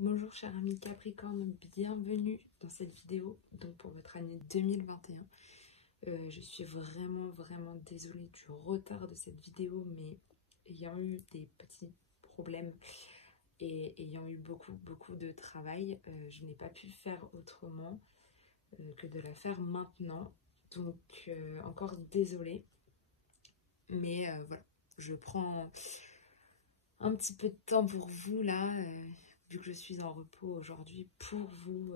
Bonjour chers amis Capricorne, bienvenue dans cette vidéo donc pour votre année 2021. Je suis vraiment désolée du retard de cette vidéo, mais ayant eu des petits problèmes et ayant eu beaucoup de travail, je n'ai pas pu faire autrement que de la faire maintenant. Donc encore désolée, mais voilà, je prends un petit peu de temps pour vous là, vu que je suis en repos aujourd'hui, pour vous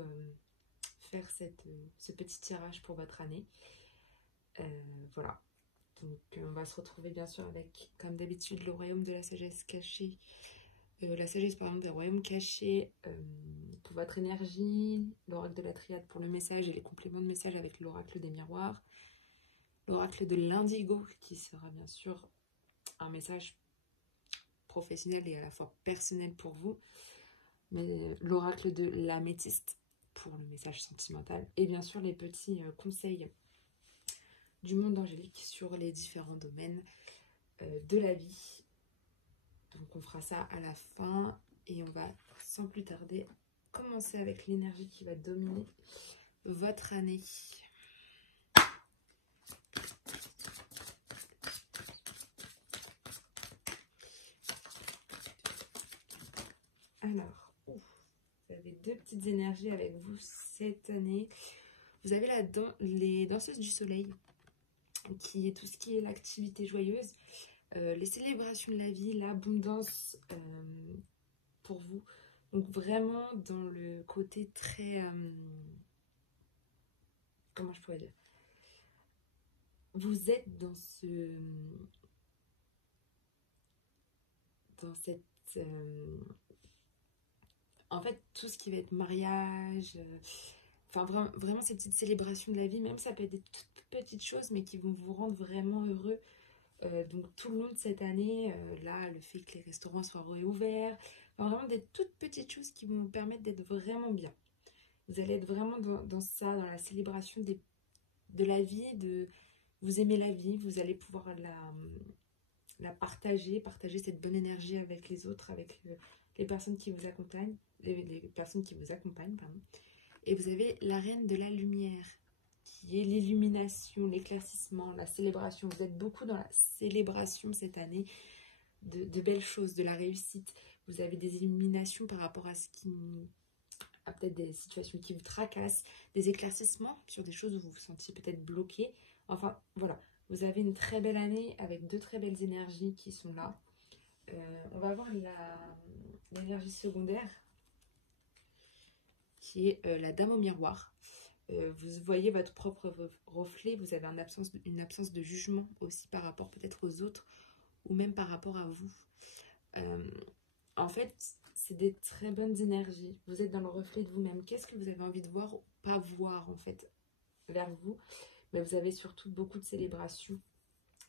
faire ce petit tirage pour votre année. Voilà, donc on va se retrouver bien sûr avec, comme d'habitude, le royaume de la sagesse cachée, la sagesse pardon des royaumes cachés pour votre énergie, l'oracle de la triade pour le message et les compléments de message avec l'oracle des miroirs, l'oracle de l'indigo qui sera bien sûr un message professionnel et à la fois personnel pour vous, mais l'oracle de l'améthyste pour le message sentimental, et bien sûr les petits conseils du monde angélique sur les différents domaines de la vie. Donc on fera ça à la fin et on va sans plus tarder commencer avec l'énergie qui va dominer votre année. Alors, vous avez deux petites énergies avec vous cette année. Vous avez les danseuses du soleil, qui est tout ce qui est l'activité joyeuse, les célébrations de la vie, l'abondance pour vous. Donc vraiment dans le côté très... comment je pourrais dire? Vous êtes dans cette... en fait, tout ce qui va être mariage... enfin, vraiment ces petites célébrations de la vie, même ça peut être des toutes petites choses, mais qui vont vous rendre vraiment heureux. Donc tout le long de cette année, là, le fait que les restaurants soient réouverts, enfin, vraiment des toutes petites choses qui vont vous permettre d'être vraiment bien. Vous allez être vraiment dans ça, dans la célébration de la vie, vous aimez la vie, vous allez pouvoir la partager cette bonne énergie avec les autres, avec les personnes qui vous accompagnent, les personnes qui vous accompagnent, pardon. Et vous avez la reine de la lumière, qui est l'illumination, l'éclaircissement, la célébration. Vous êtes beaucoup dans la célébration cette année de belles choses, de la réussite. Vous avez des illuminations par rapport à peut-être des situations qui vous tracassent, des éclaircissements sur des choses où vous vous sentiez peut-être bloqué. Enfin, voilà. Vous avez une très belle année avec deux très belles énergies qui sont là. On va voir l'énergie secondaire, qui est la dame au miroir. Vous voyez votre propre reflet, vous avez une absence de jugement aussi par rapport peut-être aux autres ou même par rapport à vous. En fait, c'est des très bonnes énergies. Vous êtes dans le reflet de vous-même. Qu'est-ce que vous avez envie de voir ou pas voir en fait vers vous? Mais vous avez surtout beaucoup de célébrations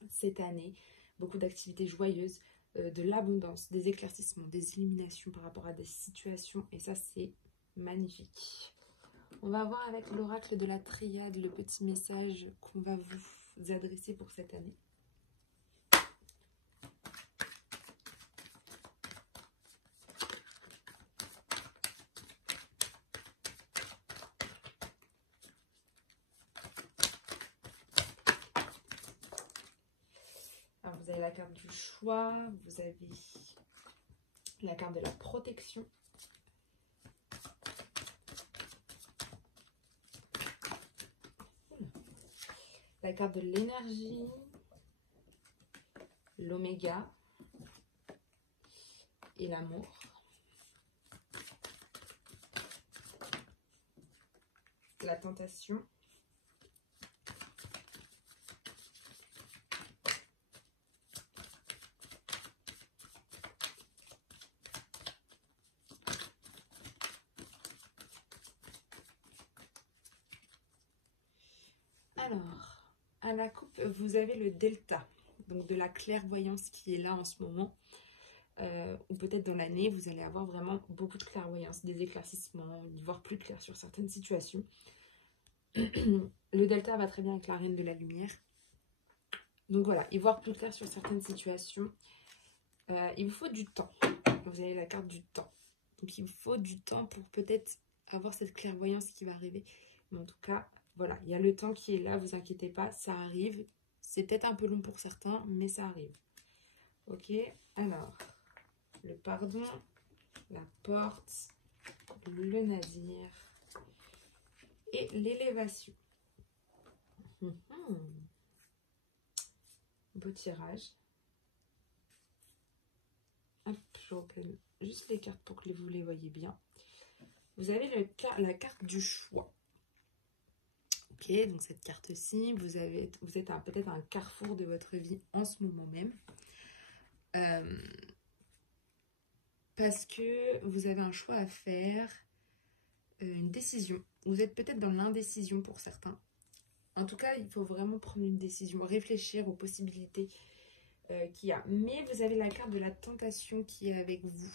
cette année, beaucoup d'activités joyeuses, de l'abondance, des éclaircissements, des illuminations par rapport à des situations, et ça c'est magnifique. On va voir avec l'oracle de la triade le petit message qu'on va vous adresser pour cette année. Alors vous avez la carte du choix, vous avez la carte de la protection. La carte de l'énergie, l'oméga et l'amour. La tentation. Alors, à la coupe, vous avez le delta, donc de la clairvoyance qui est là en ce moment. Ou peut-être dans l'année, vous allez avoir vraiment beaucoup de clairvoyance, des éclaircissements, y voir plus clair sur certaines situations. Le delta va très bien avec la reine de la lumière. Donc voilà, y voir plus clair sur certaines situations. Il vous faut du temps. Vous avez la carte du temps. Donc il faut du temps pour peut-être avoir cette clairvoyance qui va arriver. Mais en tout cas, voilà, il y a le temps qui est là, vous inquiétez pas, ça arrive. C'est peut-être un peu long pour certains, mais ça arrive. Ok, alors, le pardon, la porte, le nadir et l'élévation. Beau tirage. Hop, je reprenne juste les cartes pour que vous les voyez bien. Vous avez la carte du choix. Ok, donc cette carte-ci, vous êtes peut-être à un carrefour de votre vie en ce moment même. Parce que vous avez un choix à faire, une décision. Vous êtes peut-être dans l'indécision pour certains. En tout cas, il faut vraiment prendre une décision, réfléchir aux possibilités qu'il y a. Mais vous avez la carte de la tentation qui est avec vous.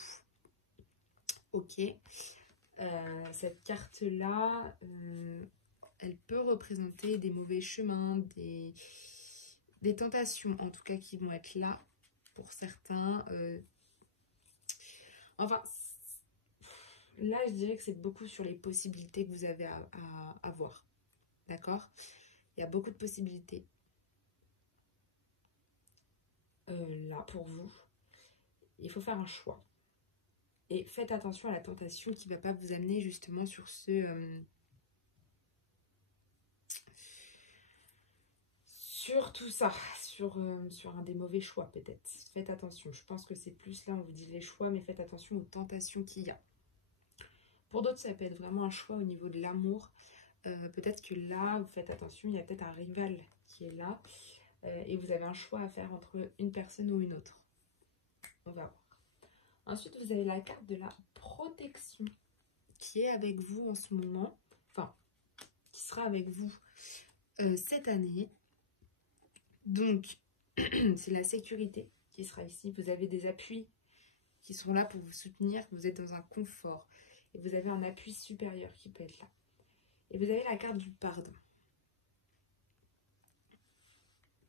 Ok. Cette carte-là, elle peut représenter des mauvais chemins, des tentations, en tout cas, qui vont être là pour certains. Enfin, là, je dirais que c'est beaucoup sur les possibilités que vous avez à voir. D'accord ? Il y a beaucoup de possibilités. Là, pour vous, il faut faire un choix. Et faites attention à la tentation qui ne va pas vous amener justement sur sur tout ça, sur un des mauvais choix peut-être. Faites attention, je pense que c'est plus là, on vous dit les choix, mais faites attention aux tentations qu'il y a. Pour d'autres, ça peut être vraiment un choix au niveau de l'amour. Peut-être que là, vous faites attention, il y a peut-être un rival qui est là. Et vous avez un choix à faire entre une personne ou une autre. On va voir. Ensuite, vous avez la carte de la protection qui est avec vous en ce moment. Enfin, qui sera avec vous cette année. Donc, c'est la sécurité qui sera ici. Vous avez des appuis qui sont là pour vous soutenir. Vous êtes dans un confort. Et vous avez un appui supérieur qui peut être là. Et vous avez la carte du pardon.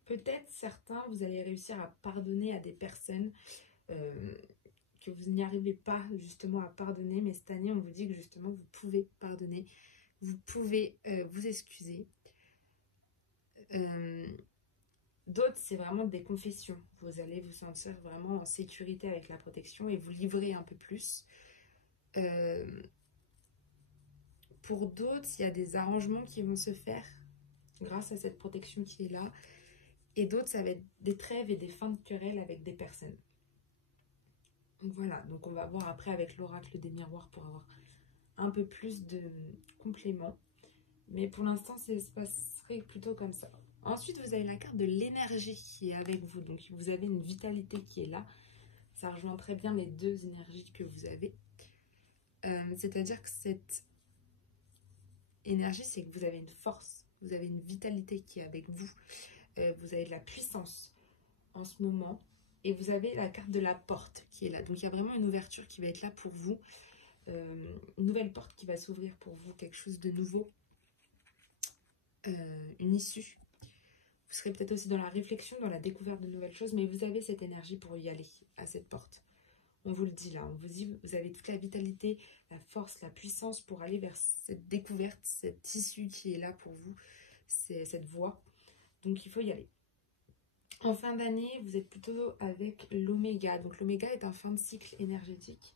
Peut-être certains, vous allez réussir à pardonner à des personnes que vous n'y arrivez pas justement à pardonner. Mais cette année, on vous dit que justement, vous pouvez pardonner. Vous pouvez vous excuser. D'autres, c'est vraiment des confessions. Vous allez vous sentir vraiment en sécurité avec la protection et vous livrer un peu plus. Pour d'autres, il y a des arrangements qui vont se faire grâce à cette protection qui est là. Et d'autres, ça va être des trêves et des fins de querelle avec des personnes. Donc voilà, donc on va voir après avec l'oracle des miroirs pour avoir un peu plus de compléments. Mais pour l'instant, ça se passerait plutôt comme ça. Ensuite, vous avez la carte de l'énergie qui est avec vous. Donc, vous avez une vitalité qui est là. Ça rejoint très bien les deux énergies que vous avez. C'est-à-dire que cette énergie, c'est que vous avez une force. Vous avez une vitalité qui est avec vous. Vous avez de la puissance en ce moment. Et vous avez la carte de la porte qui est là. Donc, il y a vraiment une ouverture qui va être là pour vous. Une nouvelle porte qui va s'ouvrir pour vous. Quelque chose de nouveau. Une issue. Vous serez peut-être aussi dans la réflexion, dans la découverte de nouvelles choses, mais vous avez cette énergie pour y aller à cette porte. On vous le dit là, on vous dit, vous avez toute la vitalité, la force, la puissance pour aller vers cette découverte, cette issue qui est là pour vous, c'est cette voie. Donc il faut y aller. En fin d'année, vous êtes plutôt avec l'oméga. Donc l'oméga est un fin de cycle énergétique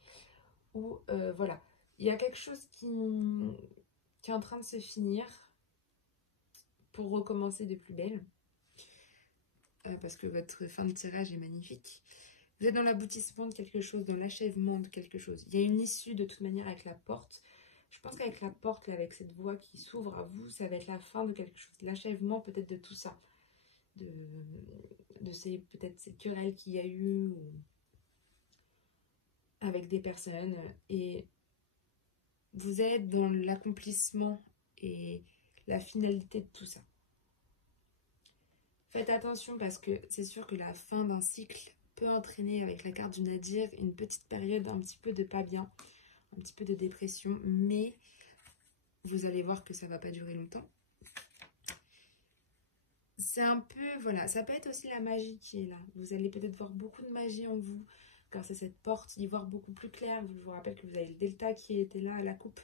où, voilà, il y a quelque chose qui est en train de se finir pour recommencer de plus belle. Parce que votre fin de tirage est magnifique. Vous êtes dans l'aboutissement de quelque chose, dans l'achèvement de quelque chose. Il y a une issue de toute manière avec la porte. Je pense qu'avec la porte, là, avec cette voie qui s'ouvre à vous, ça va être la fin de quelque chose. L'achèvement peut-être de tout ça. De peut-être ces querelles qu'il y a eu avec des personnes. Et vous êtes dans l'accomplissement et la finalité de tout ça. Faites attention parce que c'est sûr que la fin d'un cycle peut entraîner avec la carte du nadir une petite période un petit peu de pas bien, un petit peu de dépression, mais vous allez voir que ça ne va pas durer longtemps. C'est un peu, voilà, ça peut être aussi la magie qui est là. Vous allez peut-être voir beaucoup de magie en vous D'accord, c'est cette porte d'y voir beaucoup plus clair. Je vous rappelle que vous avez le delta qui était là à la coupe.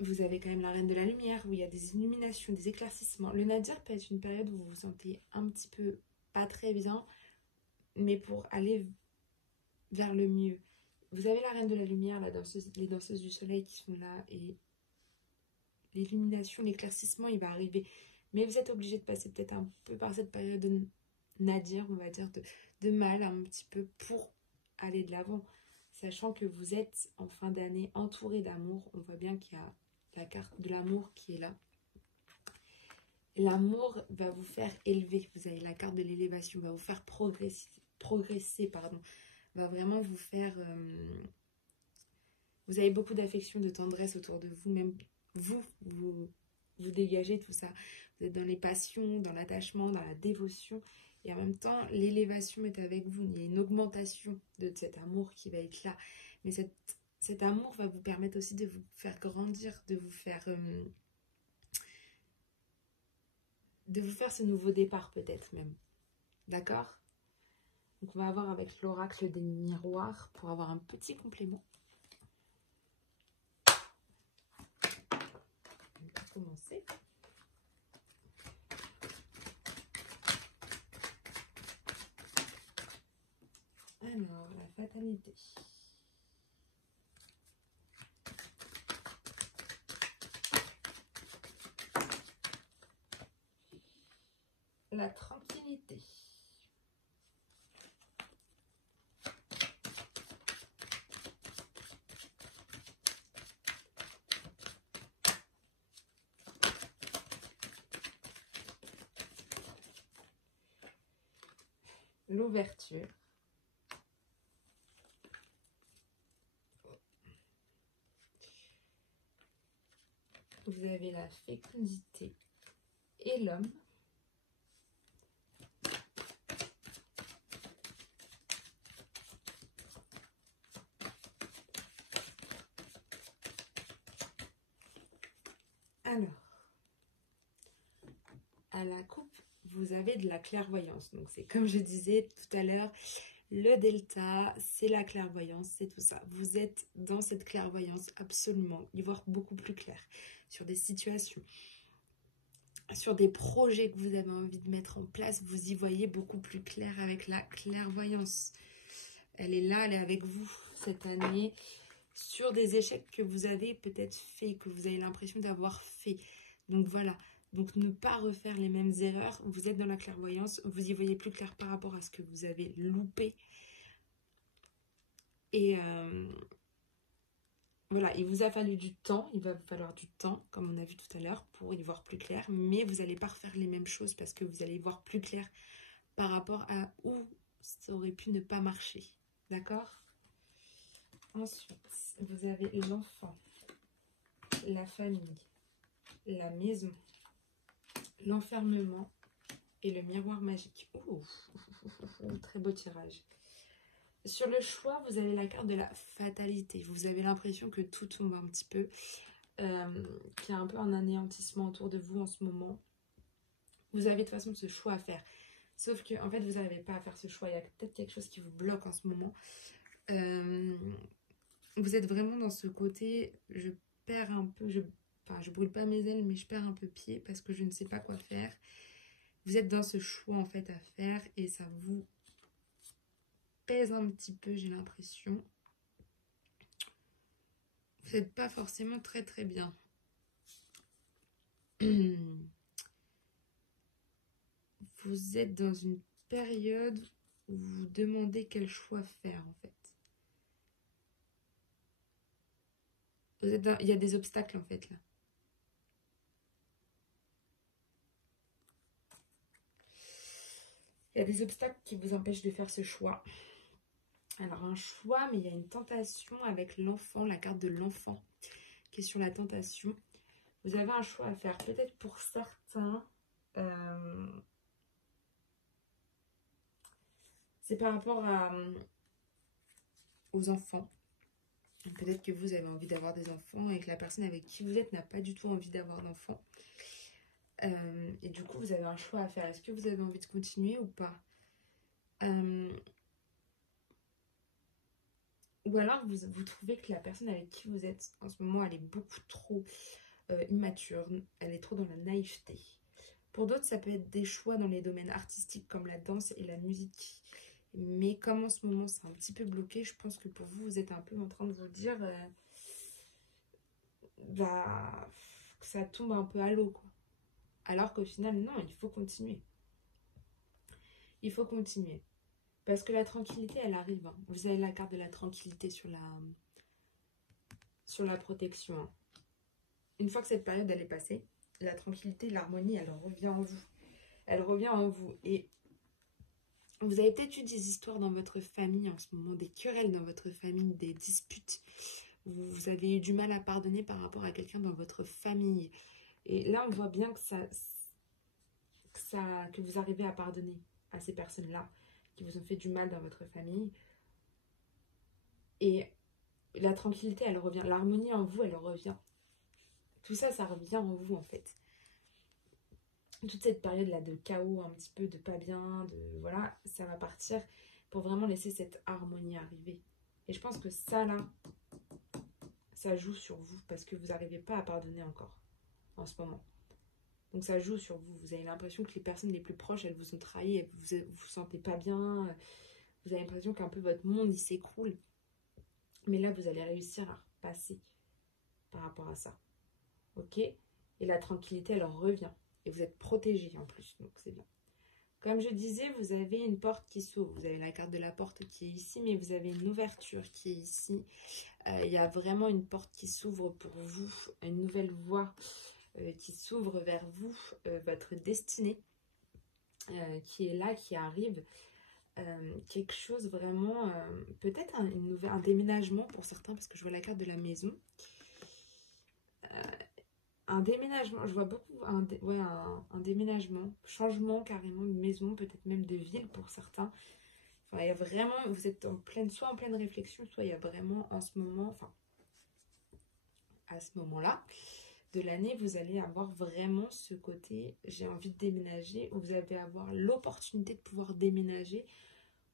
Vous avez quand même la reine de la lumière où il y a des illuminations, des éclaircissements. Le nadir peut être une période où vous vous sentez un petit peu pas très bien, mais pour aller vers le mieux. Vous avez la reine de la lumière, les danseuses du soleil qui sont là, et l'illumination, l'éclaircissement, il va arriver. Mais vous êtes obligé de passer peut-être un peu par cette période de nadir, on va dire, de mal un petit peu pour aller de l'avant. Sachant que vous êtes en fin d'année entouré d'amour. On voit bien qu'il y a la carte de l'amour qui est là. L'amour va vous faire élever. Vous avez la carte de l'élévation, va vous faire progresser, pardon. Va vraiment vous faire... vous avez beaucoup d'affection, de tendresse autour de vous. Même vous dégagez tout ça. Vous êtes dans les passions, dans l'attachement, dans la dévotion. Et en même temps, l'élévation est avec vous. Il y a une augmentation de cet amour qui va être là. Mais cet amour va vous permettre aussi de vous faire grandir, de vous faire ce nouveau départ peut-être même. D'accord? Donc on va voir avec l'oracle des miroirs pour avoir un petit complément. On va commencer. Alors, la fatalité. La tranquillité. L'ouverture. Vous avez la fécondité et l'homme. Alors, à la coupe, vous avez de la clairvoyance. Donc, c'est comme je disais tout à l'heure, le delta, c'est la clairvoyance, c'est tout ça. Vous êtes dans cette clairvoyance absolument, y voir beaucoup plus clair sur des situations, sur des projets que vous avez envie de mettre en place. Vous y voyez beaucoup plus clair avec la clairvoyance. Elle est là, elle est avec vous cette année. Sur des échecs que vous avez peut-être fait, que vous avez l'impression d'avoir fait. Donc voilà, donc ne pas refaire les mêmes erreurs. Vous êtes dans la clairvoyance, vous y voyez plus clair par rapport à ce que vous avez loupé. Et voilà, il vous a fallu du temps, il va vous falloir du temps, comme on a vu tout à l'heure, pour y voir plus clair. Mais vous n'allez pas refaire les mêmes choses parce que vous allez y voir plus clair par rapport à où ça aurait pu ne pas marcher. D'accord ? Ensuite, vous avez l'enfant, la famille, la maison, l'enfermement et le miroir magique. Ouh, très beau tirage. Sur le choix, vous avez la carte de la fatalité. Vous avez l'impression que tout tombe un petit peu, qu'il y a un peu un anéantissement autour de vous en ce moment. Vous avez de toute façon ce choix à faire. Sauf que, en fait, vous n'arrivez pas à faire ce choix. Il y a peut-être quelque chose qui vous bloque en ce moment. Vous êtes vraiment dans ce côté, je perds un peu, je brûle pas mes ailes, mais je perds un peu pied parce que je ne sais pas quoi faire. Vous êtes dans ce choix en fait à faire et ça vous pèse un petit peu, j'ai l'impression. Vous n'êtes pas forcément très très bien. Vous êtes dans une période où vous vous demandez quel choix faire en fait. Il y a des obstacles en fait là. Il y a des obstacles qui vous empêchent de faire ce choix. Alors un choix, mais il y a une tentation avec l'enfant, la carte de l'enfant qui est sur la tentation. Vous avez un choix à faire. Peut-être pour certains, c'est par rapport aux enfants. Peut-être que vous avez envie d'avoir des enfants et que la personne avec qui vous êtes n'a pas du tout envie d'avoir d'enfants. Et du coup, vous avez un choix à faire. Est-ce que vous avez envie de continuer ou pas? Euh, ou alors vous trouvez que la personne avec qui vous êtes en ce moment, elle est beaucoup trop immature, elle est trop dans la naïveté. Pour d'autres, ça peut être des choix dans les domaines artistiques comme la danse et la musique. Mais comme en ce moment, c'est un petit peu bloqué, je pense que pour vous, vous êtes un peu en train de vous dire bah, que ça tombe un peu à l'eau, quoi. Alors qu'au final, non, il faut continuer. Il faut continuer. Parce que la tranquillité, elle arrive, hein. Vous avez la carte de la tranquillité sur la protection, hein. Une fois que cette période, elle est passée, la tranquillité, l'harmonie, elle revient en vous. Elle revient en vous. Et vous avez peut-être eu des histoires dans votre famille en ce moment, des querelles dans votre famille, des disputes. Vous avez eu du mal à pardonner par rapport à quelqu'un dans votre famille. Et là, on voit bien que vous arrivez à pardonner à ces personnes-là qui vous ont fait du mal dans votre famille. Et la tranquillité, elle revient. L'harmonie en vous, elle revient. Tout ça, ça revient en vous, en fait. Toute cette période-là de chaos, un petit peu de pas bien, de voilà, ça va partir pour vraiment laisser cette harmonie arriver. Et je pense que ça, là, ça joue sur vous parce que vous n'arrivez pas à pardonner encore en ce moment. Donc ça joue sur vous. Vous avez l'impression que les personnes les plus proches, elles vous ont trahi, vous vous sentez pas bien. Vous avez l'impression qu'un peu votre monde, il s'écroule. Mais là, vous allez réussir à repasser par rapport à ça. Ok? Et la tranquillité, elle en revient. Et vous êtes protégé en plus, donc c'est bien. Comme je disais, vous avez une porte qui s'ouvre. Vous avez la carte de la porte qui est ici, mais vous avez une ouverture qui est ici. Il y a vraiment une porte qui s'ouvre pour vous, une nouvelle voie qui s'ouvre vers vous, votre destinée qui est là, qui arrive. Quelque chose vraiment, peut-être un déménagement pour certains, parce que je vois la carte de la maison. Un déménagement, je vois beaucoup, un déménagement, changement carrément de maison, peut-être même de ville pour certains. Enfin, il y a vraiment, vous êtes soit en pleine réflexion, soit il y a vraiment en ce moment, enfin, à ce moment-là de l'année, vous allez avoir vraiment ce côté, j'ai envie de déménager, où vous allez avoir l'opportunité de pouvoir déménager,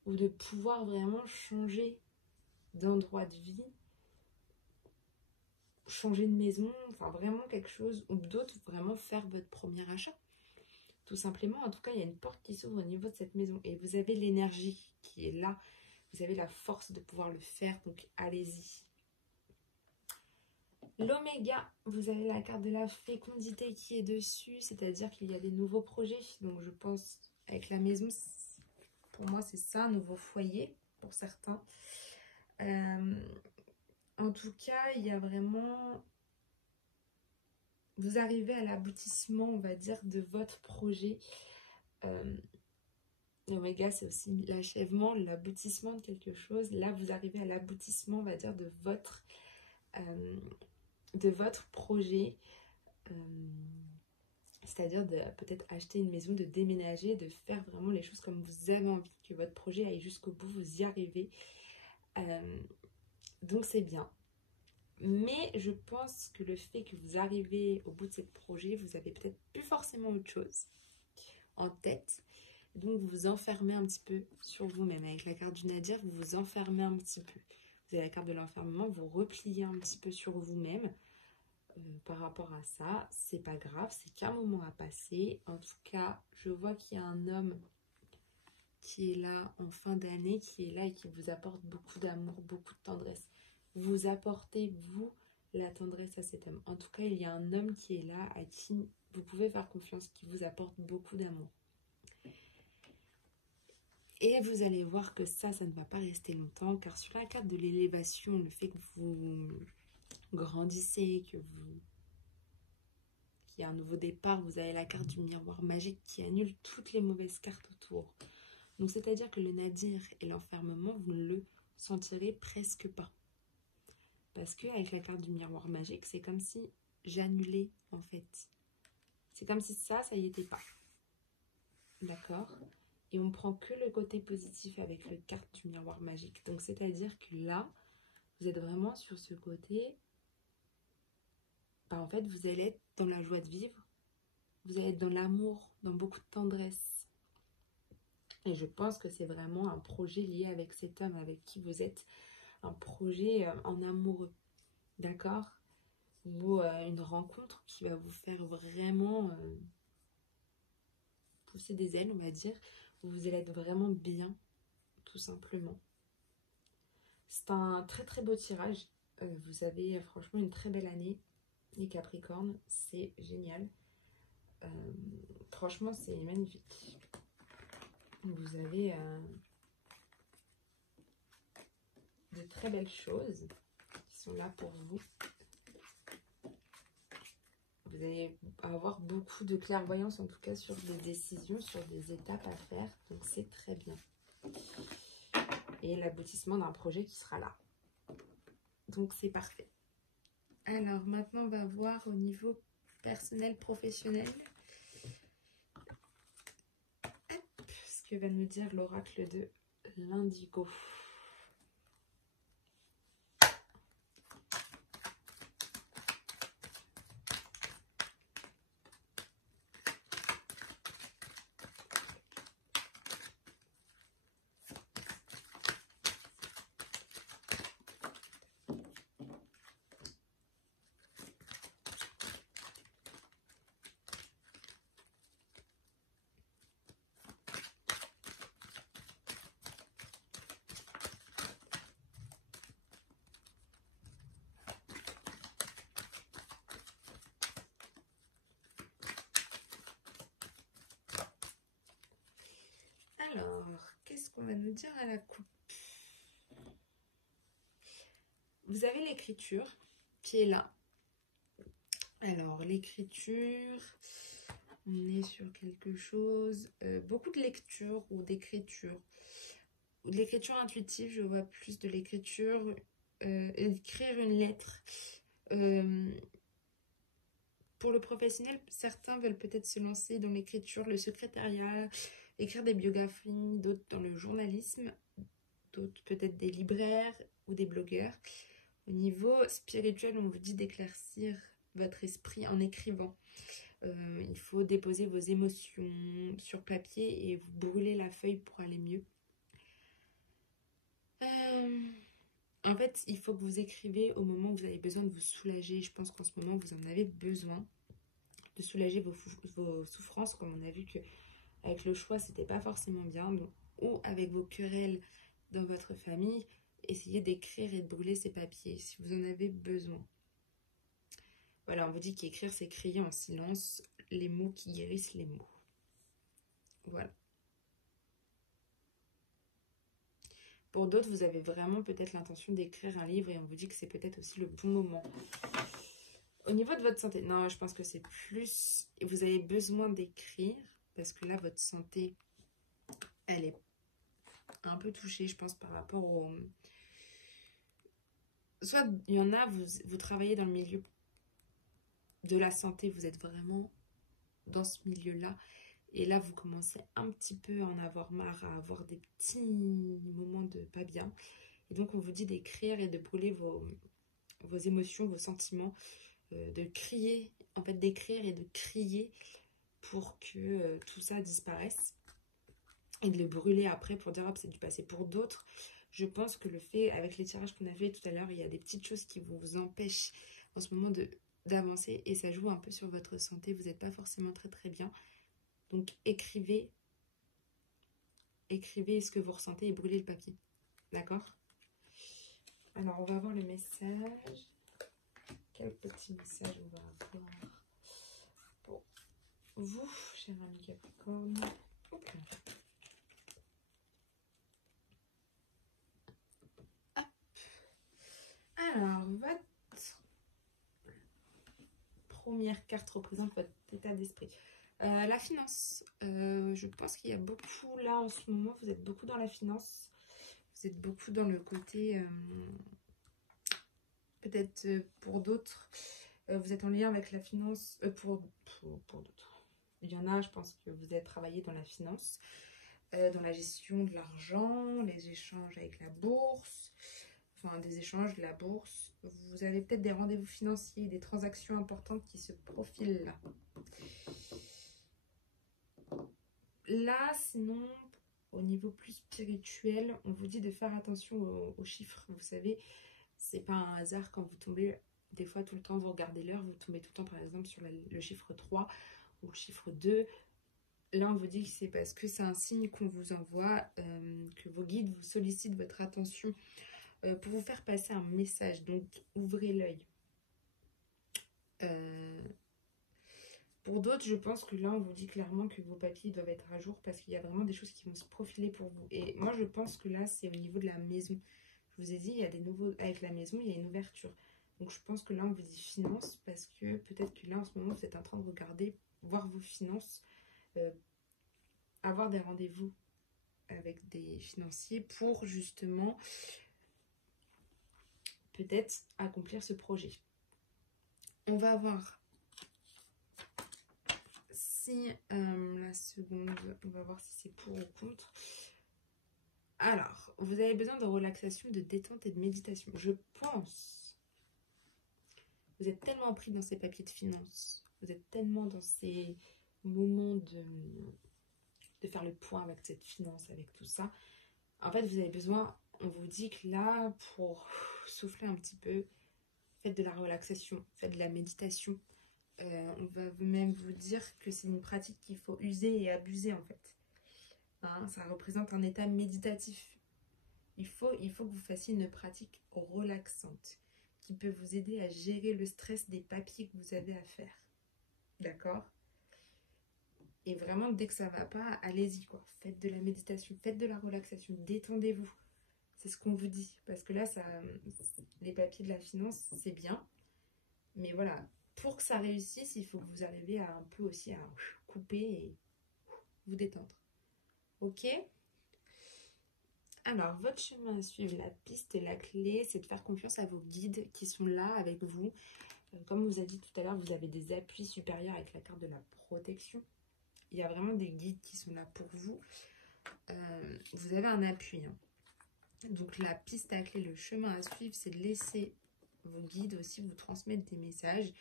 ou de pouvoir vraiment changer d'endroit de vie, changer de maison, enfin vraiment quelque chose, ou d'autres vraiment faire votre premier achat. Tout simplement, en tout cas, il y a une porte qui s'ouvre au niveau de cette maison et vous avez l'énergie qui est là, vous avez la force de pouvoir le faire, donc allez-y. L'oméga, vous avez la carte de la fécondité qui est dessus, c'est-à-dire qu'il y a des nouveaux projets, donc je pense avec la maison, pour moi c'est ça, un nouveau foyer pour certains. En tout cas, il y a vraiment... Vous arrivez à l'aboutissement, on va dire, de votre projet. L'oméga, c'est aussi l'achèvement, l'aboutissement de quelque chose. Là, vous arrivez à l'aboutissement, on va dire, de votre projet. C'est-à-dire de peut-être acheter une maison, de déménager, de faire vraiment les choses comme vous avez envie, que votre projet aille jusqu'au bout, vous y arrivez. Donc, c'est bien. Mais je pense que le fait que vous arrivez au bout de ce projet, vous avez peut-être plus forcément autre chose en tête. Donc vous vous enfermez un petit peu sur vous-même. Avec la carte du Nadir, vous vous enfermez un petit peu. Vous avez la carte de l'enfermement, vous repliez un petit peu sur vous-même par rapport à ça. C'est pas grave, c'est qu'un moment à passer. En tout cas, je vois qu'il y a un homme qui est là en fin d'année, qui est là et qui vous apporte beaucoup d'amour, beaucoup de tendresse. Vous apportez, vous, la tendresse à cet homme. En tout cas, il y a un homme qui est là, à qui vous pouvez faire confiance, qui vous apporte beaucoup d'amour. Et vous allez voir que ça ne va pas rester longtemps, car sur la carte de l'élévation, le fait que vous grandissez, qu'il y a un nouveau départ, vous avez la carte du miroir magique qui annule toutes les mauvaises cartes autour. Donc, c'est-à-dire que le nadir et l'enfermement, vous ne le sentirez presque pas. Parce qu'avec la carte du miroir magique, c'est comme si j'annulais, en fait. C'est comme si ça y était pas. D'accord ? Et on prend que le côté positif avec la carte du miroir magique. Donc, c'est-à-dire que là, vous êtes vraiment sur ce côté... en fait, vous allez être dans la joie de vivre. Vous allez être dans l'amour, dans beaucoup de tendresse. Et je pense que c'est vraiment un projet lié avec cet homme avec qui vous êtes. Un projet en amoureux. D'accord? Ou une rencontre qui va vous faire vraiment pousser des ailes, on va dire. Où vous allez être vraiment bien, tout simplement. C'est un très très beau tirage. Vous avez franchement une très belle année, les Capricornes. C'est génial. Franchement, c'est magnifique. Vous avez de très belles choses qui sont là pour vous. Vous allez avoir beaucoup de clairvoyance, en tout cas, sur des décisions, sur des étapes à faire. Donc, c'est très bien. Et l'aboutissement d'un projet qui sera là. Donc, c'est parfait. Alors, maintenant, on va voir au niveau personnel, professionnel. Ce que va nous dire l'oracle de l'Indigo. Alors, qu'est-ce qu'on va nous dire à la coupe? Vous avez l'écriture qui est là. Alors, l'écriture, on est sur quelque chose, beaucoup de lecture ou d'écriture. Ou de l'écriture intuitive, je vois plus de l'écriture, écrire une lettre. Pour le professionnel, certains veulent peut-être se lancer dans l'écriture, le secrétariat, écrire des biographies, d'autres dans le journalisme, d'autres peut-être des libraires ou des blogueurs. Au niveau spirituel, on vous dit d'éclaircir votre esprit en écrivant. Il faut déposer vos émotions sur papier et vous brûler la feuille pour aller mieux. En fait, il faut que vous écrivez au moment où vous avez besoin de vous soulager. Je pense qu'en ce moment, vous en avez besoin de soulager vos souffrances, comme on a vu que avec le choix, c'était pas forcément bien. Donc, ou avec vos querelles dans votre famille, essayez d'écrire et de brûler ces papiers si vous en avez besoin. Voilà, on vous dit qu'écrire, c'est crier en silence les mots qui guérissent les mots. Voilà. Pour d'autres, vous avez vraiment peut-être l'intention d'écrire un livre et on vous dit que c'est peut-être aussi le bon moment. Au niveau de votre santé, non, je pense que c'est plus... Vous avez besoin d'écrire parce que là, votre santé, elle est un peu touchée, je pense, par rapport au... Soit il y en a, vous travaillez dans le milieu de la santé, vous êtes vraiment dans ce milieu-là. Et là, vous commencez un petit peu à en avoir marre, à avoir des petits moments de pas bien. Et donc, on vous dit d'écrire et de brûler vos émotions, vos sentiments, de crier, en fait, d'écrire et de crier pour que tout ça disparaisse. Et de le brûler après pour dire, hop, c'est du passé. Pour d'autres, je pense que le fait, avec les tirages qu'on a fait tout à l'heure, il y a des petites choses qui vous empêchent en ce moment d'avancer. Et ça joue un peu sur votre santé. Vous n'êtes pas forcément très très bien. Donc écrivez ce que vous ressentez et brûlez le papier. D'accord? Alors on va voir le message. Quel petit message on va avoir pour vous, cher ami Capricorne. Okay. Alors, votre première carte représente votre état d'esprit. La finance, je pense qu'il y a beaucoup là en ce moment, vous êtes beaucoup dans la finance, vous êtes beaucoup dans le côté, peut-être pour d'autres, vous êtes en lien avec la finance, pour d'autres. Il y en a, je pense que vous avez travaillé dans la finance, dans la gestion de l'argent, les échanges avec la bourse, enfin des échanges de la bourse. Vous avez peut-être des rendez-vous financiers, des transactions importantes qui se profilent là. Là, sinon, au niveau plus spirituel, on vous dit de faire attention aux chiffres. Vous savez, c'est pas un hasard quand vous tombez, des fois tout le temps vous regardez l'heure, vous tombez tout le temps par exemple sur le chiffre 3 ou le chiffre 2. Là, on vous dit que c'est parce que c'est un signe qu'on vous envoie, que vos guides vous sollicitent votre attention pour vous faire passer un message. Donc, ouvrez l'œil. Pour d'autres, je pense que là, on vous dit clairement que vos papiers doivent être à jour parce qu'il y a vraiment des choses qui vont se profiler pour vous. Et moi, je pense que là, c'est au niveau de la maison. Je vous ai dit, il y a des nouveaux... Avec la maison, il y a une ouverture. Donc, je pense que là, on vous dit finance parce que peut-être que là, en ce moment, vous êtes en train de regarder, voir vos finances, avoir des rendez-vous avec des financiers pour justement peut-être accomplir ce projet. On va voir si la seconde, on va voir si c'est pour ou contre. Alors, vous avez besoin de relaxation, de détente et de méditation. Je pense, vous êtes tellement pris dans ces papiers de finances, vous êtes tellement dans ces moments de faire le point avec cette finance, avec tout ça. En fait, vous avez besoin, on vous dit que là, pour souffler un petit peu, faites de la relaxation, faites de la méditation. On va même vous dire que c'est une pratique qu'il faut user et abuser en fait. Hein, ça représente un état méditatif. Il faut que vous fassiez une pratique relaxante qui peut vous aider à gérer le stress des papiers que vous avez à faire. D'accord ? Et vraiment, dès que ça va pas, allez-y quoi. Faites de la méditation, faites de la relaxation, détendez-vous. C'est ce qu'on vous dit. Parce que là, les papiers de la finance, c'est bien. Mais voilà, pour que ça réussisse, il faut que vous arriviez à un peu aussi à couper et vous détendre. Ok ? Alors, votre chemin à suivre, la piste et la clé, c'est de faire confiance à vos guides qui sont là avec vous. Comme on vous a dit tout à l'heure, vous avez des appuis supérieurs avec la carte de la protection. Il y a vraiment des guides qui sont là pour vous. Vous avez un appui. Hein. Donc, la piste à clé, le chemin à suivre, c'est de laisser vos guides aussi vous transmettre des messages.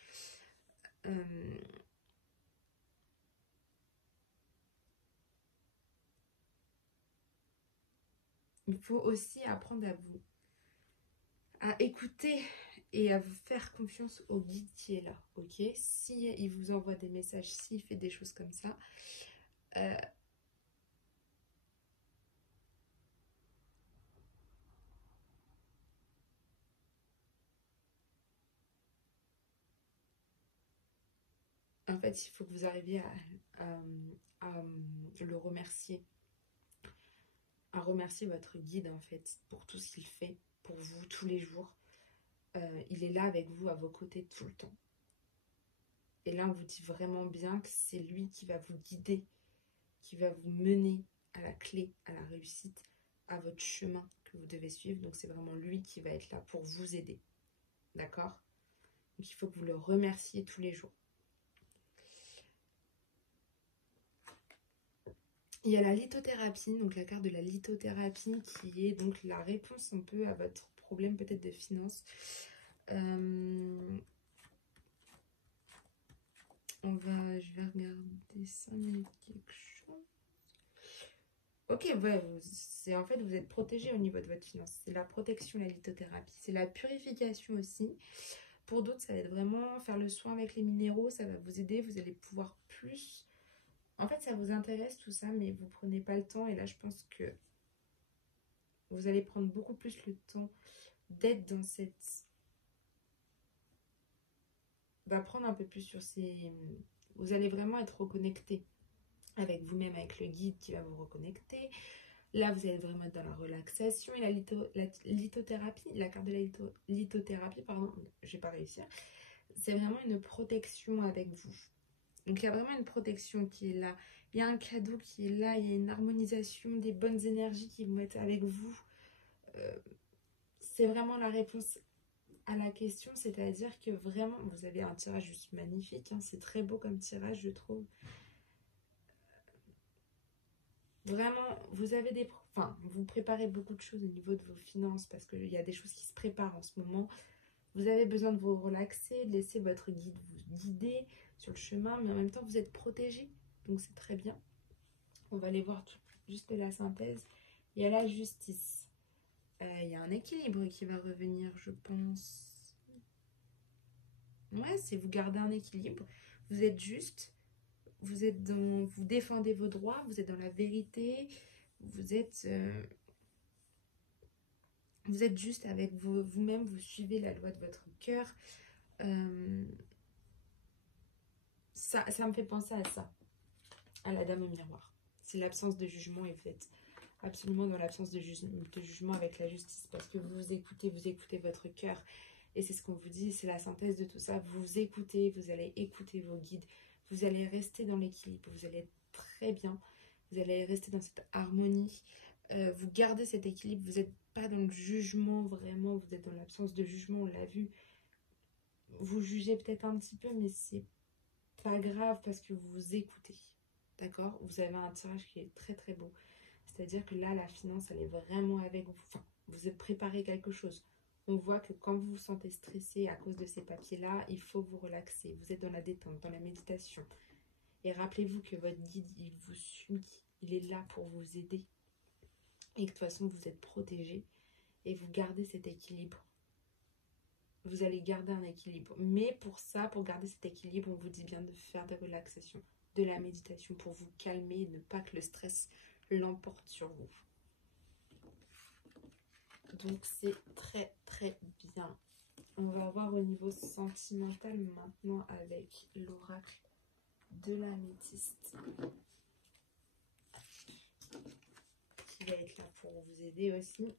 Il faut aussi apprendre à écouter et à vous faire confiance au guide qui est là, ok? Si il vous envoie des messages, s'il fait des choses comme ça, en fait, il faut que vous arriviez à le remercier, à remercier votre guide en fait pour tout ce qu'il fait pour vous tous les jours. Il est là avec vous, à vos côtés tout le temps. Et là, on vous dit vraiment bien que c'est lui qui va vous guider, qui va vous mener à la clé, à la réussite, à votre chemin que vous devez suivre. Donc, c'est vraiment lui qui va être là pour vous aider. D'accord ? Donc, il faut que vous le remerciez tous les jours. Il y a la lithothérapie, donc la carte de la lithothérapie qui est donc la réponse un peu à votre problème peut-être de finances. Je vais regarder 5 minutes quelque chose. Ok, ouais, en fait, vous êtes protégé au niveau de votre finance. C'est la protection, la lithothérapie. C'est la purification aussi. Pour d'autres, ça va être vraiment faire le soin avec les minéraux. Ça va vous aider. Vous allez pouvoir plus... En fait, ça vous intéresse tout ça, mais vous prenez pas le temps. Et là, je pense que vous allez prendre beaucoup plus le temps d'être dans cette... d'apprendre un peu plus sur ces... Vous allez vraiment être reconnecté avec vous-même, avec le guide qui va vous reconnecter. Là, vous allez vraiment être dans la relaxation et la lithothérapie, la carte de la lithothérapie, pardon, je vais pas réussir. C'est vraiment une protection avec vous. Donc, il y a vraiment une protection qui est là. Il y a un cadeau qui est là. Il y a une harmonisation des bonnes énergies qui vont être avec vous. C'est vraiment la réponse à la question. C'est-à-dire que vraiment, vous avez un tirage juste magnifique. Hein, c'est très beau comme tirage, je trouve. Vraiment, vous avez vous préparez beaucoup de choses au niveau de vos finances parce qu'il y a des choses qui se préparent en ce moment. Vous avez besoin de vous relaxer, de laisser votre guide vous guider sur le chemin, mais en même temps, vous êtes protégé. Donc, c'est très bien. On va aller voir juste la synthèse. Il y a la justice. Il y a un équilibre qui va revenir, je pense. Ouais, c'est vous gardez un équilibre. Vous êtes juste. Vous défendez vos droits. Vous êtes dans la vérité. Vous êtes juste avec vous-même. Vous suivez la loi de votre cœur. Ça me fait penser à ça. À la dame au miroir. C'est l'absence de jugement et vous êtes absolument dans l'absence de jugement avec la justice parce que vous écoutez votre cœur et c'est ce qu'on vous dit, c'est la synthèse de tout ça. Vous écoutez, vous allez écouter vos guides, vous allez rester dans l'équilibre, vous allez être très bien, vous allez rester dans cette harmonie, vous gardez cet équilibre, vous n'êtes pas dans le jugement vraiment, vous êtes dans l'absence de jugement, on l'a vu. Vous jugez peut-être un petit peu mais c'est pas grave parce que vous vous écoutez. D'accord? Vous avez un tirage qui est très très beau. C'est-à-dire que là, la finance, elle est vraiment avec vous. Enfin, vous êtes préparé quelque chose. On voit que quand vous vous sentez stressé à cause de ces papiers-là, il faut vous relaxer. Vous êtes dans la détente, dans la méditation. Et rappelez-vous que votre guide, il vous suit. Il est là pour vous aider. Et que de toute façon, vous êtes protégé. Et vous gardez cet équilibre. Vous allez garder un équilibre. Mais pour ça, pour garder cet équilibre, on vous dit bien de faire des relaxations, de la méditation pour vous calmer et ne pas que le stress l'emporte sur vous. Donc c'est très très bien. On va voir au niveau sentimental maintenant avec l'oracle de l'améthyste qui va être là pour vous aider aussi.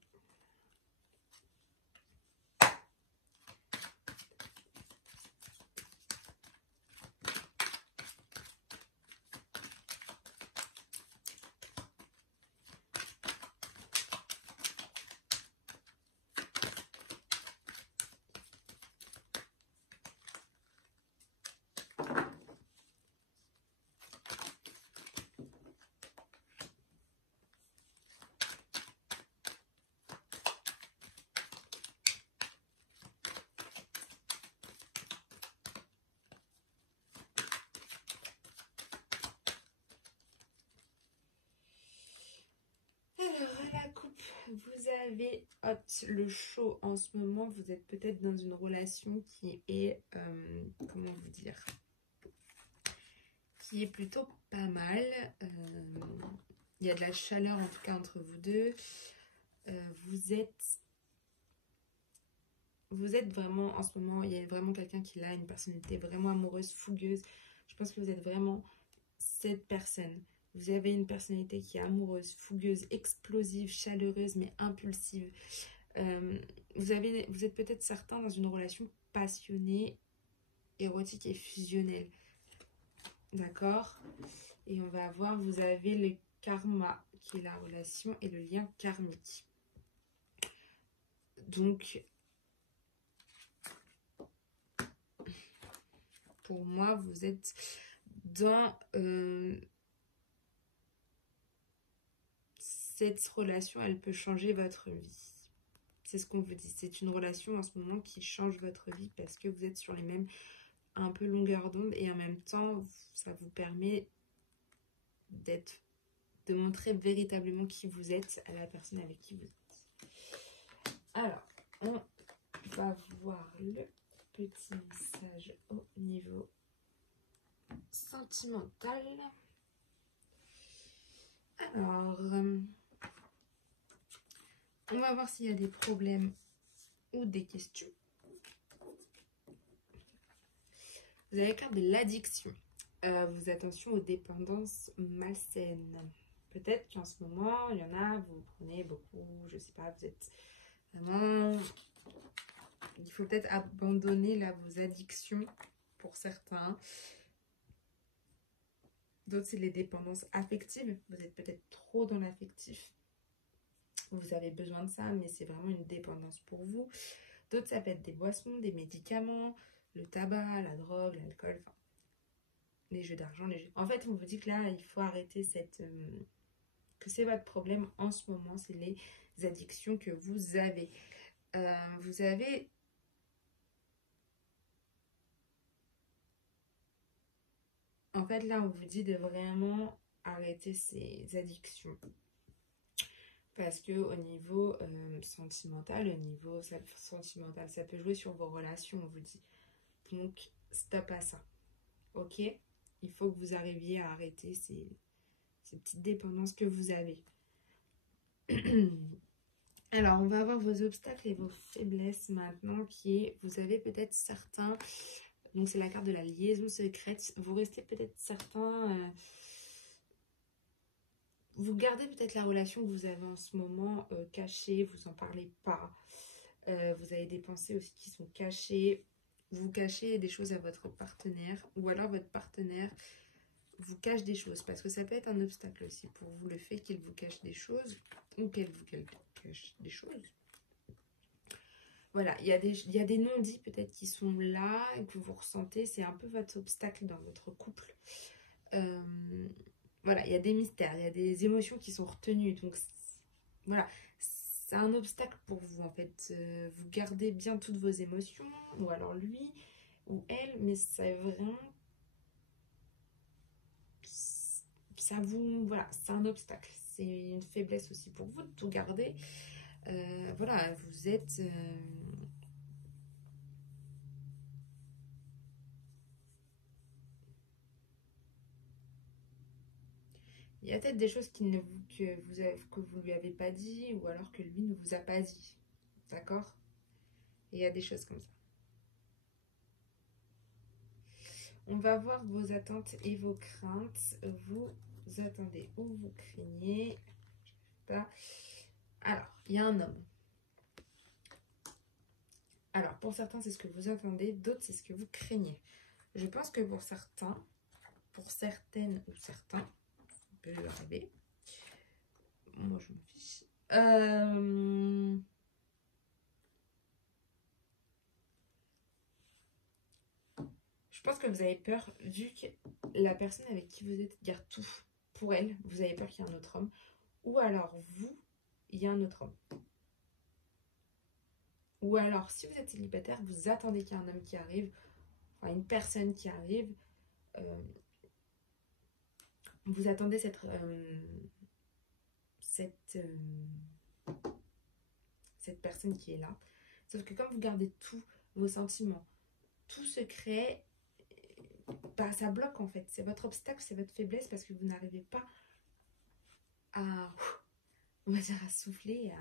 Vous avez le chaud en ce moment, vous êtes peut-être dans une relation qui est, comment vous dire, qui est plutôt pas mal. Il y a de la chaleur en tout cas entre vous deux. Vous êtes vraiment en ce moment, il y a vraiment quelqu'un qui a une personnalité vraiment amoureuse, fougueuse. Je pense que vous êtes vraiment cette personne. Vous avez une personnalité qui est amoureuse, fougueuse, explosive, chaleureuse, mais impulsive. Vous êtes peut-être certains dans une relation passionnée, érotique et fusionnelle. D'accord? Et on va voir, vous avez le karma, qui est la relation, et le lien karmique. Donc, pour moi, vous êtes dans cette relation, elle peut changer votre vie. C'est ce qu'on vous dit. C'est une relation en ce moment qui change votre vie parce que vous êtes sur les mêmes un peu longueur d'onde et en même temps, ça vous permet de montrer véritablement qui vous êtes à la personne avec qui vous êtes. Alors, on va voir le petit message au niveau sentimental. Alors, on va voir s'il y a des problèmes ou des questions. Vous avez la carte de l'addiction. Vous attention aux dépendances malsaines. Peut-être qu'en ce moment, il y en a, vous prenez beaucoup, je sais pas, vous êtes vraiment... Il faut peut-être abandonner là vos addictions pour certains. D'autres, c'est les dépendances affectives. Vous êtes peut-être trop dans l'affectif. Vous avez besoin de ça, mais c'est vraiment une dépendance pour vous. D'autres, ça peut être des boissons, des médicaments, le tabac, la drogue, l'alcool, enfin, les jeux d'argent. En fait, on vous dit que là, il faut arrêter que c'est votre problème en ce moment, c'est les addictions que vous avez. Vous avez... En fait, là, on vous dit de vraiment arrêter ces addictions. Parce que au niveau sentimental, ça peut jouer sur vos relations, on vous dit. Donc, stop à ça. Ok? Il faut que vous arriviez à arrêter ces petites dépendances que vous avez. Alors, on va voir vos obstacles et vos faiblesses maintenant, qui est, vous avez peut-être certains, donc c'est la carte de la liaison secrète, vous restez peut-être certains, vous gardez peut-être la relation que vous avez en ce moment cachée, vous en parlez pas, vous avez des pensées aussi qui sont cachées, vous cachez des choses à votre partenaire, ou alors votre partenaire vous cache des choses, parce que ça peut être un obstacle aussi pour vous, le fait qu'il vous cache des choses, ou qu'elle vous cache des choses. Voilà, il y a des non-dits peut-être qui sont là, et que vous ressentez, c'est un peu votre obstacle dans votre couple. Voilà, il y a des mystères, il y a des émotions qui sont retenues, donc voilà, c'est un obstacle pour vous en fait. Vous gardez bien toutes vos émotions, ou alors lui, ou elle, mais c'est vraiment... ça vous... Voilà, c'est un obstacle. C'est une faiblesse aussi pour vous de tout garder. Voilà, vous êtes... il y a peut-être des choses que vous lui avez pas dit, ou alors que lui ne vous a pas dit. D'accord? Il y a des choses comme ça. On va voir vos attentes et vos craintes. Vous attendez ou vous craignez. Pas. Alors, il y a un homme. Alors, pour certains, c'est ce que vous attendez. D'autres, c'est ce que vous craignez. Je pense que pour certains, pour certaines ou certains, ça peut arriver. Moi, je m'en fiche. Je pense que vous avez peur, vu que la personne avec qui vous êtes garde tout pour elle. Vous avez peur qu'il y ait un autre homme. Ou alors, vous, il y a un autre homme. Ou alors, si vous êtes célibataire, vous attendez qu'il y ait un homme qui arrive, enfin une personne qui arrive. Vous attendez cette personne qui est là. Sauf que comme vous gardez tous vos sentiments, tout secret, bah, ça bloque en fait. C'est votre obstacle, c'est votre faiblesse parce que vous n'arrivez pas à, on va dire, à souffler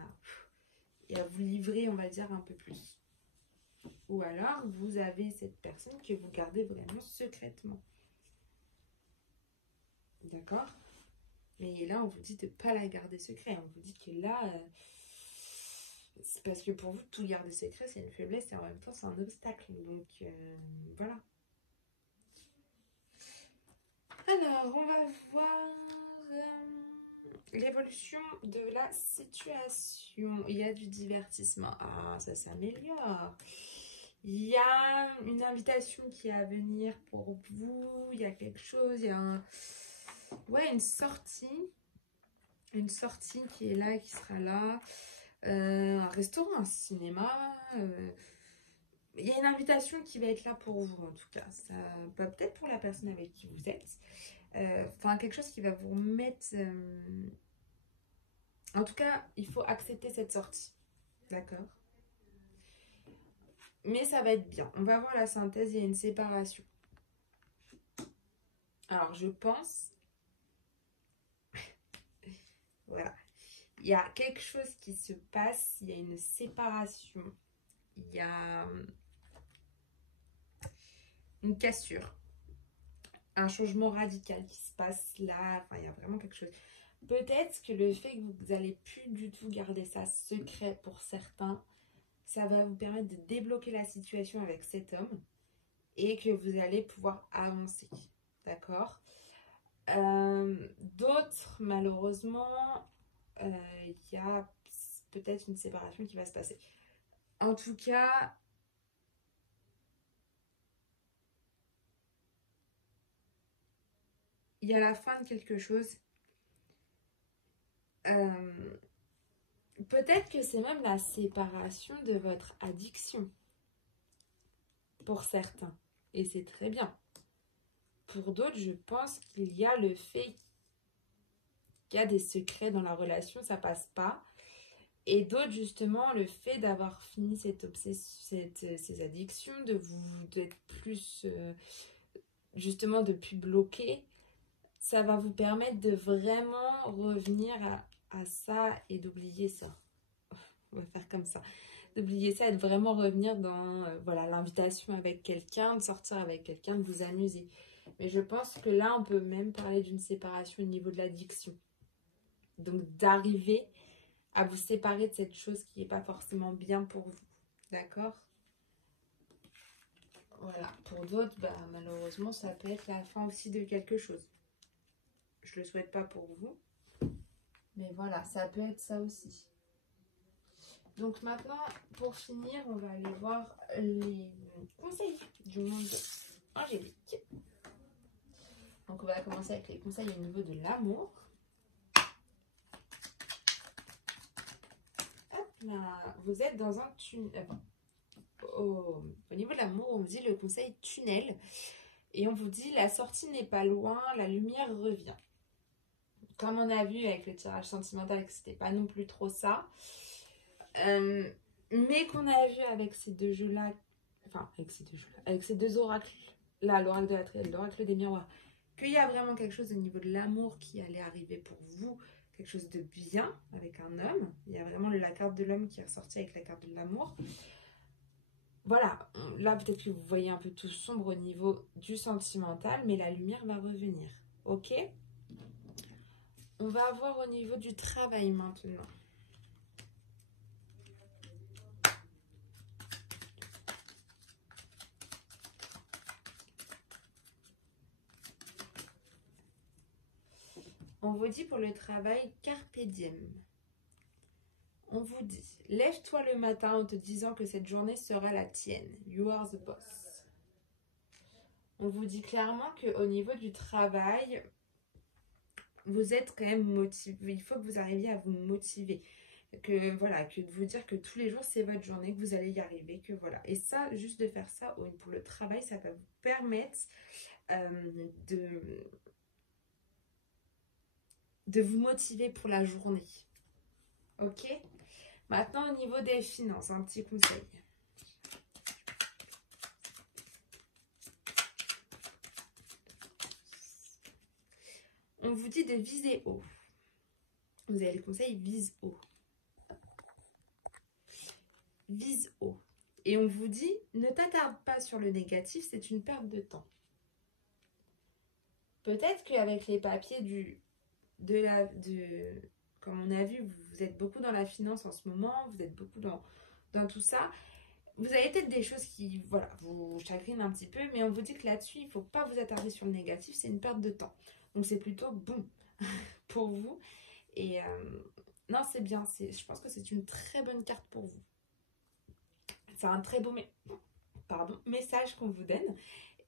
et à vous livrer, on va dire, un peu plus. Ou alors, vous avez cette personne que vous gardez vraiment secrètement. D'accord? Mais là, on vous dit de ne pas la garder secret. On vous dit que là, c'est parce que pour vous, tout garder secret, c'est une faiblesse et en même temps, c'est un obstacle. Donc, voilà. Alors, on va voir l'évolution de la situation. Il y a du divertissement. Ah, ça s'améliore. Il y a une invitation qui est à venir pour vous. Il y a quelque chose. Il y a une sortie. Une sortie qui est là, qui sera là. Un restaurant, un cinéma. Il y a une invitation qui va être là pour vous, en tout cas. Ça, peut-être pour la personne avec qui vous êtes. Enfin, quelque chose qui va vous mettre... En tout cas, il faut accepter cette sortie. D'accord? Mais ça va être bien. On va voir la synthèse, il y a une séparation. Alors, je pense... voilà. Il y a quelque chose qui se passe, il y a une séparation. Il y a une cassure. Un changement radical qui se passe là. Enfin, il y a vraiment quelque chose. Peut-être que le fait que vous n'allez plus du tout garder ça secret pour certains, ça va vous permettre de débloquer la situation avec cet homme et que vous allez pouvoir avancer. D'accord? D'autres, malheureusement, il y a peut-être une séparation qui va se passer. En tout cas, il y a la fin de quelque chose. Peut-être que c'est même la séparation de votre addiction. Pour certains. Et c'est très bien. Pour d'autres, je pense qu'il y a le fait qu'il y a des secrets dans la relation, ça passe pas. Et d'autres, justement, le fait d'avoir fini ces addictions, d'être plus, justement, de plus bloquer, ça va vous permettre de vraiment revenir à ça et d'oublier ça. On va faire comme ça. D'oublier ça et de vraiment revenir dans voilà, l'invitation avec quelqu'un, de sortir avec quelqu'un, de vous amuser. Mais je pense que là, on peut même parler d'une séparation au niveau de l'addiction. Donc, d'arriver à vous séparer de cette chose qui n'est pas forcément bien pour vous. D'accord? Voilà. Pour d'autres, bah, malheureusement, ça peut être la fin aussi de quelque chose. Je ne le souhaite pas pour vous. Mais voilà, ça peut être ça aussi. Donc maintenant, pour finir, on va aller voir les conseils du monde angélique. Donc on va commencer avec les conseils au niveau de l'amour. Hop là, vous êtes dans un tunnel. Au niveau de l'amour, on vous dit le conseil tunnel. Et on vous dit la sortie n'est pas loin, la lumière revient. Comme on a vu avec le tirage sentimental que c'était pas non plus trop ça. Mais qu'on a vu avec ces deux jeux-là, enfin avec ces deux oracles-là, l'oracle de la triade, l'oracle des miroirs, qu'il y a vraiment quelque chose au niveau de l'amour qui allait arriver pour vous, quelque chose de bien avec un homme. Il y a vraiment la carte de l'homme qui est ressortie avec la carte de l'amour. Voilà, là peut-être que vous voyez un peu tout sombre au niveau du sentimental, mais la lumière va revenir, ok? On va voir au niveau du travail maintenant. On vous dit pour le travail, carpe diem. On vous dit, lève-toi le matin en te disant que cette journée sera la tienne. You are the boss. On vous dit clairement qu'au niveau du travail, vous êtes quand même motivé. Il faut que vous arriviez à vous motiver. Que voilà, que de vous dire que tous les jours c'est votre journée, que vous allez y arriver, que voilà. Et ça, juste de faire ça pour le travail, ça va vous permettre de vous motiver pour la journée. Ok? Maintenant, au niveau des finances, un petit conseil. On vous dit de viser haut. Vous avez le conseil vise haut. Vise haut. Et on vous dit, ne t'attarde pas sur le négatif, c'est une perte de temps. Peut-être qu'avec les papiers comme on a vu, vous êtes beaucoup dans la finance en ce moment, vous êtes beaucoup dans tout ça. Vous avez peut-être des choses qui, voilà, vous chagrinent un petit peu, mais on vous dit que là-dessus, il ne faut pas vous attarder sur le négatif, c'est une perte de temps. Donc c'est plutôt bon pour vous. Et non, c'est bien, je pense que c'est une très bonne carte pour vous. C'est un très beau message qu'on vous donne.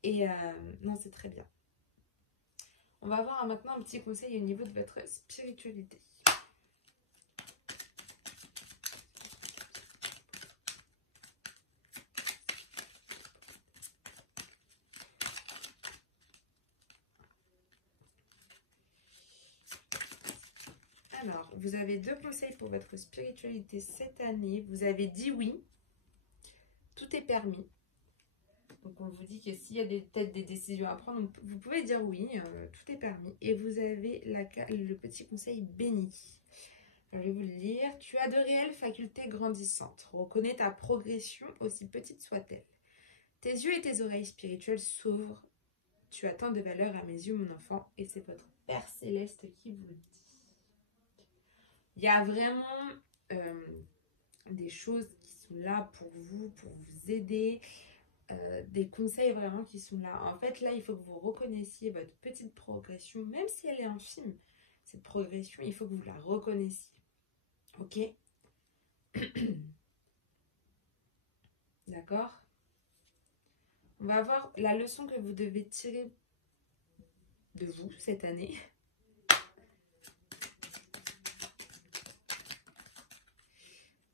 Et non, c'est très bien. On va voir maintenant un petit conseil au niveau de votre spiritualité. Alors, vous avez 2 conseils pour votre spiritualité cette année. Vous avez dit oui. Tout est permis. Donc, on vous dit que s'il y a peut-être des décisions à prendre, vous pouvez dire oui, tout est permis. Et vous avez le petit conseil béni. Alors, je vais vous le lire. Tu as de réelles facultés grandissantes. Reconnais ta progression, aussi petite soit-elle. Tes yeux et tes oreilles spirituelles s'ouvrent. Tu as tant de valeur à mes yeux, mon enfant, et c'est votre Père Céleste qui vous le dit. Il y a vraiment des choses qui sont là pour vous aider, des conseils vraiment qui sont là. En fait, là, il faut que vous reconnaissiez votre petite progression, même si elle est infime. Cette progression, il faut que vous la reconnaissiez. Ok? D'accord? On va voir la leçon que vous devez tirer de vous cette année.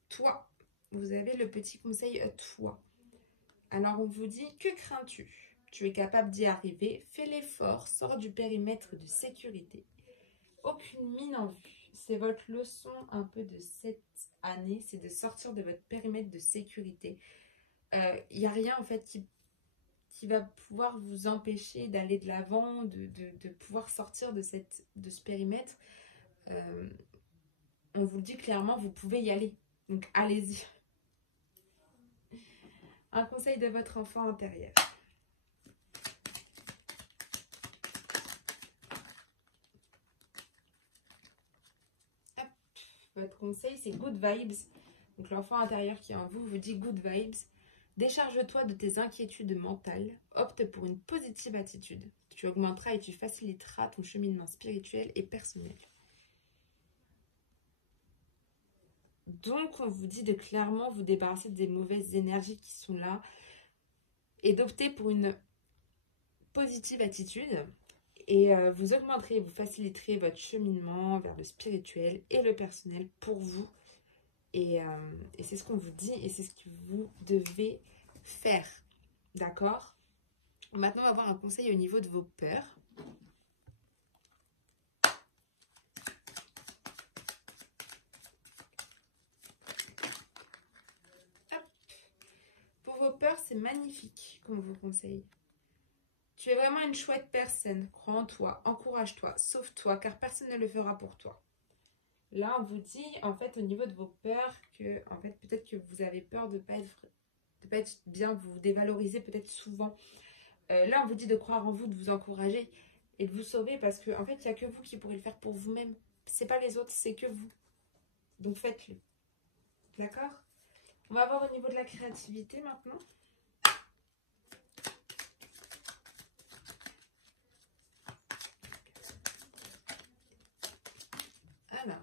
Toi, vous avez le petit conseil toi. Alors on vous dit, que crains-tu? Tu es capable d'y arriver, fais l'effort, sors du périmètre de sécurité. aucune mine en vue. C'est votre leçon un peu de cette année, c'est de sortir de votre périmètre de sécurité. Il n'y a rien en fait qui va pouvoir vous empêcher d'aller de l'avant, de pouvoir sortir de ce périmètre. On vous le dit clairement, vous pouvez y aller. Donc allez-y. Un conseil de votre enfant intérieur. Hop. Votre conseil, c'est good vibes. Donc l'enfant intérieur qui est en vous dit good vibes. Décharge-toi de tes inquiétudes mentales. Opte pour une positive attitude. Tu augmenteras et tu faciliteras ton cheminement spirituel et personnel. Donc, on vous dit de clairement vous débarrasser des mauvaises énergies qui sont là et d'opter pour une positive attitude. Et vous augmenterez, vous faciliterez votre cheminement vers le spirituel et le personnel pour vous. Et c'est ce qu'on vous dit et c'est ce que vous devez faire. D'accord? Maintenant, on va voir un conseil au niveau de vos peurs. Pour vos peurs, c'est magnifique qu'on vous conseille. Tu es vraiment une chouette personne. Crois en toi, encourage-toi, sauve-toi, car personne ne le fera pour toi. Là, on vous dit, en fait, au niveau de vos peurs, que, en fait, peut-être que vous avez peur de ne pas être bien, vous dévalorisez peut-être souvent. Là, on vous dit de croire en vous, de vous encourager et de vous sauver, parce qu'en en fait, il n'y a que vous qui pourrez le faire pour vous-même. C'est pas les autres, c'est que vous. Donc, faites-le. D'accord? On va voir au niveau de la créativité maintenant. Alors,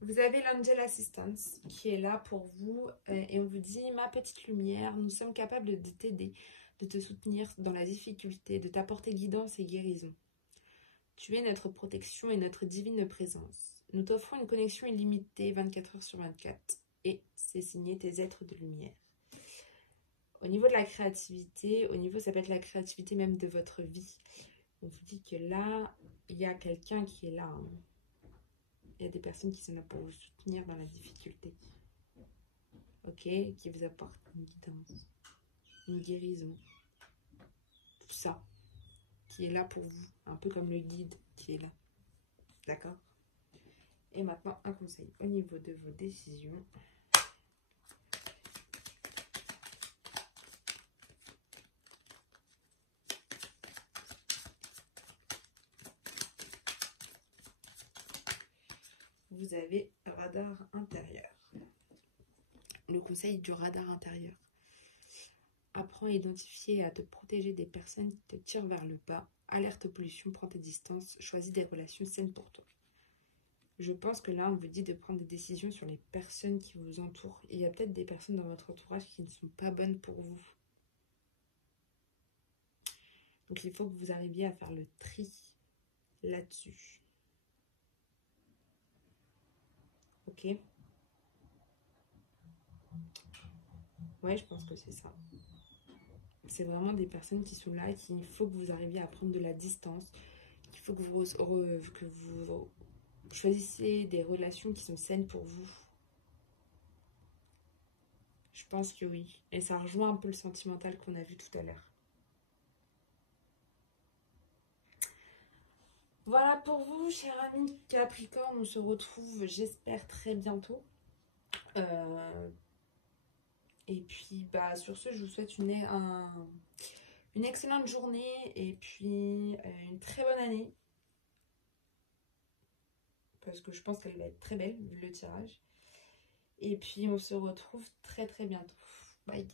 vous avez l'Angel Assistance qui est là pour vous et on vous dit, ma petite lumière, nous sommes capables de t'aider, de te soutenir dans la difficulté, de t'apporter guidance et guérison. Tu es notre protection et notre divine présence. Nous t'offrons une connexion illimitée 24 heures sur 24 et c'est signé tes êtres de lumière. Au niveau de la créativité, ça peut être la créativité même de votre vie. On vous dit que là, il y a quelqu'un qui est là. Hein. Il y a des personnes qui sont là pour vous soutenir dans la difficulté. Ok? Qui vous apportent une guidance, une guérison. Tout ça. Qui est là pour vous. Un peu comme le guide qui est là. D'accord? Et maintenant, un conseil au niveau de vos décisions. Vous avez radar intérieur. Le conseil du radar intérieur. Apprends à identifier et à te protéger des personnes qui te tirent vers le bas. Alerte aux pollutions, prends tes distances, choisis des relations saines pour toi. Je pense que là, on vous dit de prendre des décisions sur les personnes qui vous entourent. Et il y a peut-être des personnes dans votre entourage qui ne sont pas bonnes pour vous. Donc, il faut que vous arriviez à faire le tri là-dessus. Ok? Ouais, je pense que c'est ça. C'est vraiment des personnes qui sont là et qu'il faut que vous arriviez à prendre de la distance. Il faut que vous choisissez des relations qui sont saines pour vous. Je pense que oui. Et ça rejoint un peu le sentimental qu'on a vu tout à l'heure. Voilà pour vous, cher ami Capricorne. On se retrouve, j'espère, très bientôt. Et puis, sur ce, je vous souhaite une excellente journée et puis une très bonne année. Parce que je pense qu'elle va être très belle, vu le tirage. Et puis, on se retrouve très très bientôt. Bye.